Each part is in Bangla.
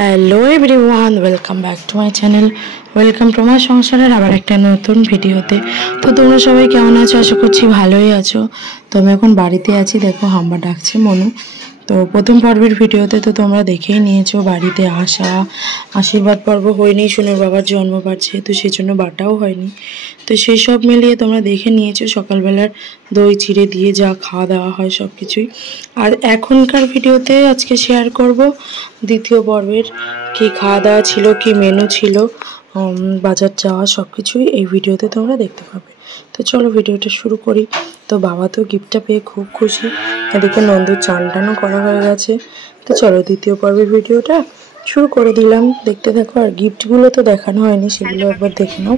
Hello everyone, welcome back to my channel, welcome to my সংসারের আবার একটা নতুন ভিডিওতে। তো তোমরা সবাই কেমন আছো? আশা করছি ভালোই আছো। তো আমি এখন বাড়িতে আছি, দেখো হাম্বা ডাকছে মনু। তো প্রথম পর্বের ভিডিওতে তো তোমরা দেখেই নিয়েছো বাড়িতে আসা, আশীর্বাদ পর্ব হয়নি, সোনুর বাবার জন্মবার যেহেতু সেই জন্য বাটাও হয়নি। তো সেই সব মিলিয়ে তোমরা দেখে নিয়েছো সকালবেলার দই চিড়ে দিয়ে যা খাওয়া দাওয়া হয় সব কিছুই। আর এখনকার ভিডিওতে আজকে শেয়ার করব দ্বিতীয় পর্বের কি খাওয়া দাওয়া ছিল, কি মেনু ছিল, বাজার যাওয়া সব কিছুই এই ভিডিওতে তোমরা দেখতে পাবে। তো চলো ভিডিওটা শুরু করি। তো বাবা তো গিফটটা পেয়ে খুব খুশি, এদিকে নন্দুর চান টানও করা হয়ে গেছে। তো চলো দ্বিতীয় পর্বের ভিডিওটা শুরু করে দিলাম, দেখতে থাকো। আর গিফটগুলো তো দেখানো হয়নি, সেগুলো একবার দেখে নাও।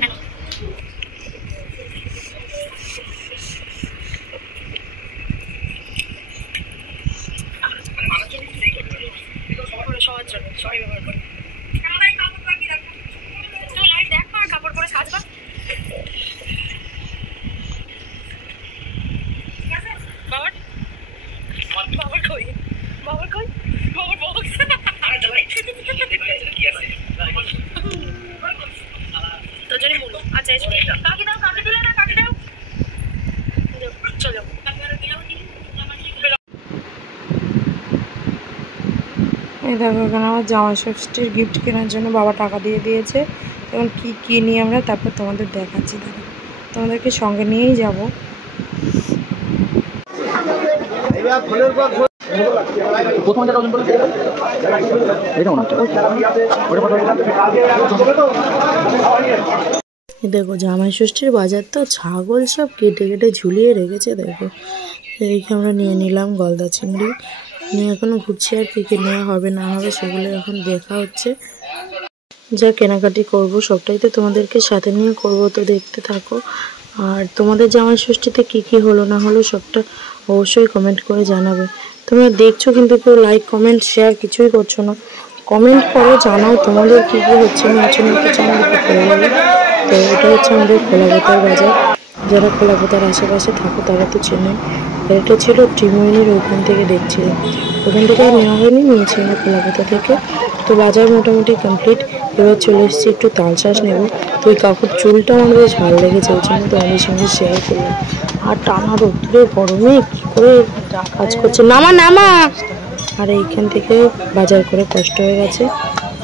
এই দেখো এখানে আমার জামাই ষষ্ঠীর গিফট কেনার জন্য বাবা টাকা দিয়ে দিয়েছে। এখন কি কিনি আমরা তারপর তোমাদের দেখাচ্ছি, দেখো তোমাদেরকে সঙ্গে নিয়েই যাব। দেখো জামাই ষষ্ঠীর বাজার তো ছাগল সব কেটে কেটে ঝুলিয়ে রেখেছে। দেখো এইখানে আমরা নিয়ে নিলাম গলদা চিংড়ি, নিয়ে এখনো ঘুরছি আর কি কি নেওয়া হবে না হবে সেগুলো এখন দেখা হচ্ছে। যা কেনাকাটি করব সবটাই তো তোমাদেরকে সাথে নিয়ে করব, তো দেখতে থাকো। আর তোমাদের জামাই ষষ্ঠীতে কি কি হলো না হলো সবটা অবশ্যই কমেন্ট করে জানাবে। তোমরা দেখছো কিন্তু কেউ লাইক কমেন্ট শেয়ার কিছুই করছো না। কমেন্ট করো, জানাও তোমাদের কি কি হচ্ছে না হচ্ছে না, তো চ্যানেলটা করে দেবে। তো এটা হচ্ছে আমাদের খোলাপোতার বাজার। যারা খোলাপোতার আশেপাশে থাকো তারা তো চেনে। এটা ছিল ত্রিমোহিনীর ওখান থেকে দেখছিলাম, ওখান থেকে নেওয়া হয়নি, নিয়েছি আমরা খোলাপোতা থেকে। তো বাজার মোটামুটি কমপ্লিট। এবার চলে এসেছি একটু তালশাঁস নেব। তো ওই কাকুর চুলটা আমার বেশ ভালো লেগেছে, ওই জন্য তোমাদের সঙ্গে শেয়ার করলাম। আর টানা রোদ্দুরে গরমে কী করে কাজ করছে, নামা নামা। আর এইখান থেকে বাজার করে কষ্ট হয়ে গেছে,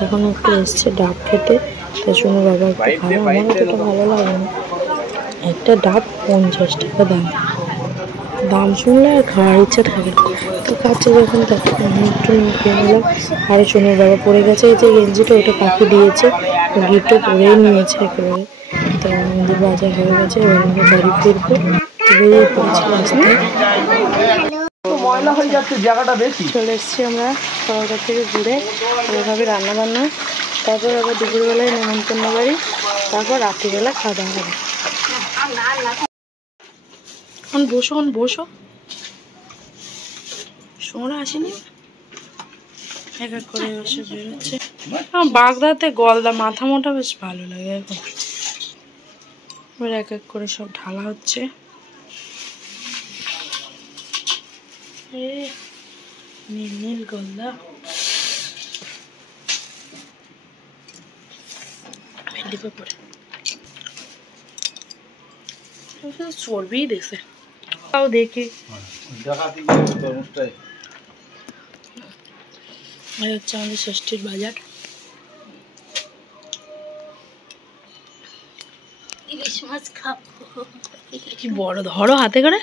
এখন একটু এসছে ডাব খেতে। তা শুনে বাবা একটু ভালো, আমার অতটা ভালো লাগে না। একটা ডাব 50 টাকা দাম, দাম শুনলে আর খাওয়ার ইচ্ছা থাকে। তো খাচ্ছে যখন তখন আমি একটু নিয়ে খেয়ে নিলাম। আর সোনুর বাবা পরে গেছে, এই যে গেঞ্জিটা ওটা কাকু দিয়েছে, গিফটও পরেই নিয়েছে একেবারে। তো আমাদের বাজার হয়ে গেছে, এবার আমরা বাড়ি ফিরবো। বেরিয়ে পড়েছি রাস্তায়, চলে এসছি আমরা কলকাতা থেকে ঘুরে। ওইভাবে রান্না বান্না, তারপর আবার দুপুরবেলায় নেমন্তন্ন বাড়ি, তারপর রাত্রিবেলা খাওয়া দাওয়া হবে। এখন বসো, এখন বসো, সোমরা আসেনি, এক এক করে এসে বেরোচ্ছে। বাগদাতে গলদা মাথা মোটা বেশ ভালো লাগে এখন। এবার এক এক করে সব ঢালা হচ্ছে। নীল নীল গলদা, ভেন্ডি পরে চর্বি দেখছে, তাও দেখি। হচ্ছে আমাদের ষষ্ঠীর বাজার। ইলিশ মাছ খাবো, কি বড় ধরো হাতে করে।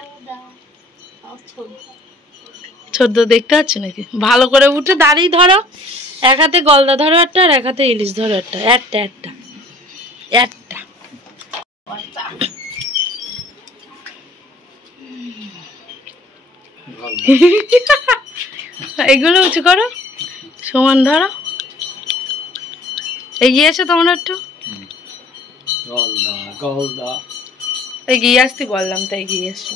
ছোট দেখতে পাচ্ছি নাকি, ভালো করে উঠে দাঁড়িয়ে ধরো, এক হাতে গলদা ধরো একটা, আর এক হাতে ইলিশ ধরো একটা, একটা একটা একটা। এগুলো উঁচু করো, সমান ধরো, এগিয়ে এসো তোমরা একটু, এগিয়ে আসতে বললাম তাই এগিয়ে এসো।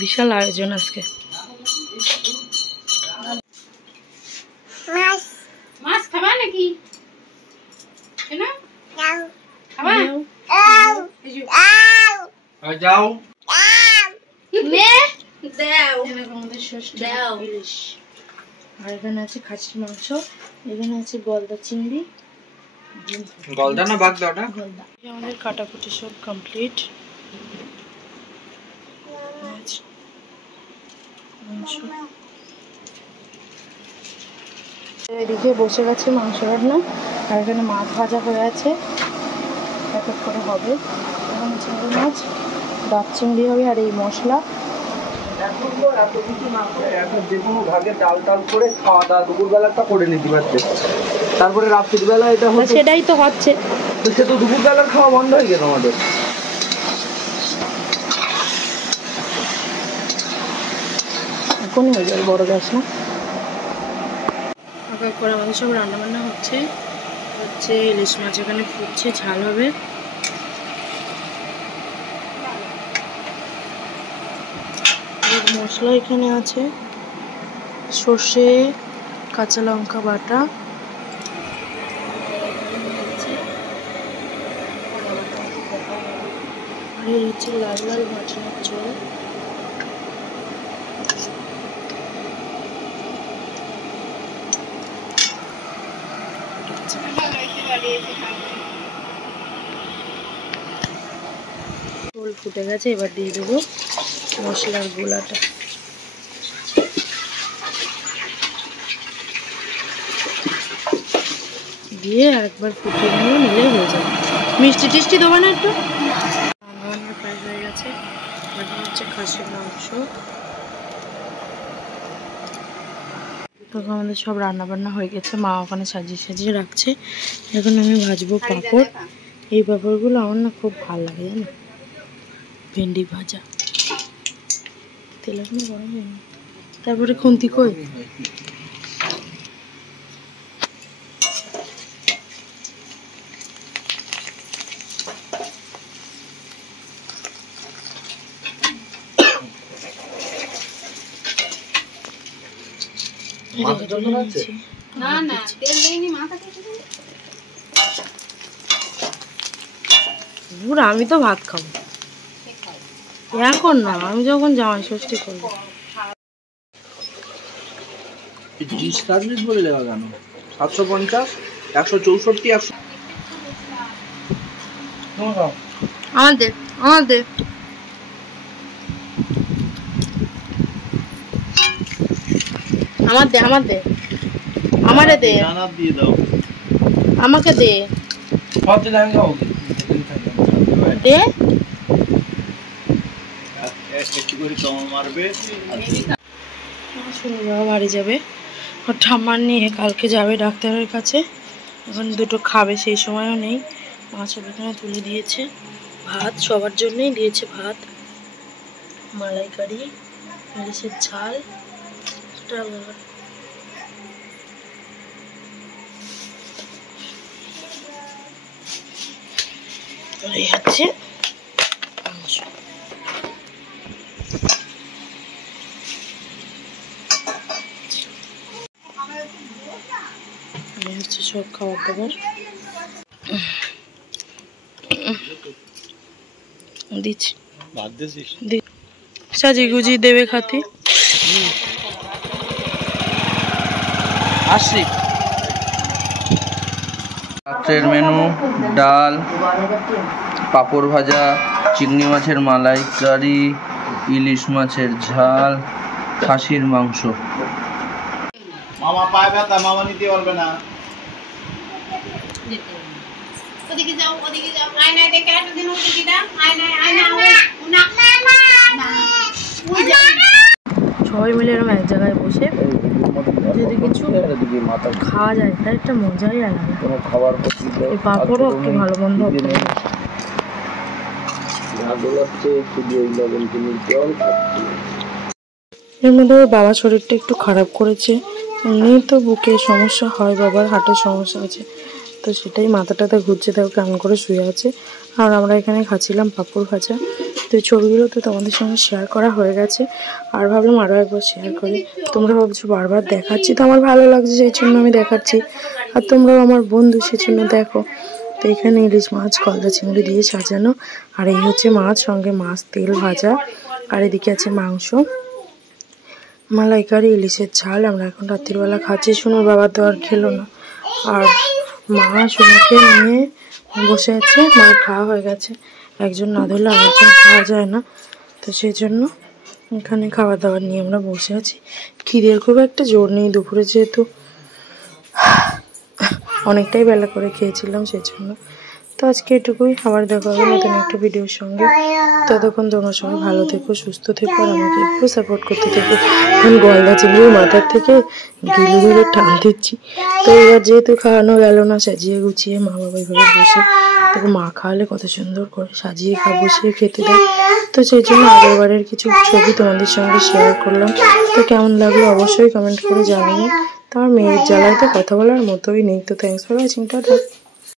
বিশাল আয়োজন আজকে। মাছ খাবা নাকি? যাও আর এখানে আছে খাসির মাংস, এখানে আছে গলদা চিংড়ি। গলদা না বাগদা? ওটা গলদা। আমাদের কাটাকুটি সব কমপ্লিট। এদিকে বসে গেছে মাংস রান্না, আর এখানে মাছ ভাজা হয়ে আছে, এক এক করে হবে। এখানে চিংড়ি মাছ, ডাব চিংড়ি হবে, আর এই মশলা। এখন তো এত কিছু না করে এখন যে কোনো ভাগে ডাল টাল করে খাওয়া দাওয়া দুপুরবেলাটা করে নিতে পারছে, তারপরে রাত্রিবেলা এটা হচ্ছে। সেটাই তো হচ্ছে, তো সে তো দুপুরবেলার খাওয়া বন্ধ হয়ে গেল আমাদের। এখনই হয়ে যাবে, বড় গ্যাস না। এক এক করে আমাদের সব রান্না বান্না হচ্ছে। ইলিশ মাছ এখানে ফুটছে, ঝাল হবে। মশলা এখানে আছে সর্ষে, কাঁচা লঙ্কা বাটা, আর হচ্ছে লাল লাল মাটনের ঝোল। ঝোল ফুটে গেছে, এবার দিয়ে দেবো মশলার গোলাটা। দিয়ে আরেকবার ফুটিয়ে নিলে হয়ে যাবে। মিষ্টি টিষ্টি দেবো না একটু? রান্না প্রায় হয়ে গেছে। এটা হচ্ছে খাসির মাংস। তখন আমাদের সব রান্না বান্না হয়ে গেছে, মা ওখানে সাজিয়ে সাজিয়ে রাখছে। এখন আমি ভাজবো পাঁপড়। এই পাঁপড়গুলো আমার না খুব ভালো লাগে, জানো, ভেন্ডি ভাজা। তেল এখন গরম হয়নি। তারপরে খুন্তি কই? আমি তো ভাত খাবো এখন না, আমি যখন জামাই ষষ্ঠী করবো। বলে দেওয়া কেন? 750, 164, 100। আমাদের আমাদের আমার দে, আমার দে, আমারে দে, দিয়ে দাও, আমাকে দে, দে। বাড়ি যাবে, ওর ঠাম্মার নিয়ে কালকে যাবে ডাক্তারের কাছে। এখন দুটো খাবে, সেই সময়ও নেই। মাছ এখানে তুলে দিয়েছে, ভাত সবার জন্যই দিয়েছে, ভাত, মালাইকারি, ইলিশের ঝাল, এই হচ্ছে সব খাবার দাবার দিচ্ছি, সাজিয়ে গুজিয়ে দেবে খাতে। আসছি। রাত্রের মেনু: ডাল, পাঁপড় ভাজা, চিংড়ি মাছের মালাইকারি, ইলিশ মাছের ঝাল, খাসির মাংস। মামা পায়ে ব্যথা, মামা নিতে পারবে না। ওদিকে যাও, ওদিকে যাও। আয়নায় দেখে একটা দিন ওদিকে দাও। আয়নায়, আয়না, না, সবাই মিলে এরকম এক জায়গায় বসে যদি কিছু খাওয়া যায়, তার একটা মজাই আলাদা। এই পাঁপড়ও একটু ভালো মন্দ এর মধ্যে বাবার শরীরটা একটু খারাপ করেছে। এমনি তো বুকে সমস্যা হয়, বাবার হার্টের সমস্যা আছে, তো সেটাই মাথাটাতে ঘুরছে, তাও কেমন করে শুয়ে আছে। আর আমরা এখানে খাচ্ছিলাম পাঁপড় ভাজা। তো এই ছবিগুলো তো তোমাদের সঙ্গে শেয়ার করা হয়ে গেছে, আর ভাবলাম আরও একবার শেয়ার করি। তোমরা ভাবছো বারবার দেখাচ্ছি, তো আমার ভালো লাগছে সেই জন্য আমি দেখাচ্ছি, আর তোমরাও আমার বন্ধু সেই জন্য দেখো। তো এখানে ইলিশ মাছ গলদা চিংড়ি দিয়ে সাজানো, আর এই হচ্ছে মাছ, সঙ্গে মাছ তেল ভাজা, আর এদিকে আছে মাংস, মালাইকারি, ইলিশের ঝাল। আমরা এখন রাত্রিবেলা খাচ্ছি, শুনো বাবা তো আর খেলো না, আর মা শুনুকে নিয়ে বসে আছে। মার খাওয়া হয়ে গেছে, একজন না ধরলে আরেকজন খাওয়া যায় না, তো সেই জন্য এখানে খাওয়া দাওয়া নিয়ে আমরা বসে আছি। খিদের খুব একটা জোর নেই দুপুরে, যেহেতু অনেকটাই বেলা করে খেয়েছিলাম সেই জন্য। তো আজকে এটুকুই, আবার দেখা হবে নতুন একটা ভিডিওর সঙ্গে। ততক্ষণ তোমরা সবাই ভালো থেকো, সুস্থ থেকো, আর আমাকে একটু সাপোর্ট করতে থেকো। এখন গলদা চিংড়ির মাথার থেকে গিলে গিলে টান দিচ্ছি। তো এবার যেহেতু খাওয়ানো গেল না, সাজিয়ে গুছিয়ে মা বাবা এইভাবে বসে, তবে মা খাওয়ালে কত সুন্দর করে সাজিয়ে বসিয়ে খেতে দেয়। তো সেই জন্য আগেরবারের কিছু ছবি তোমাদের সঙ্গে শেয়ার করলাম। তো কেমন লাগলো অবশ্যই কমেন্ট করে জানিও। তো আমার মেয়ের জ্বালায় তো কথা বলার মতোই নেই। তো থ্যাংকস ফর ওয়াচিং, টাটা।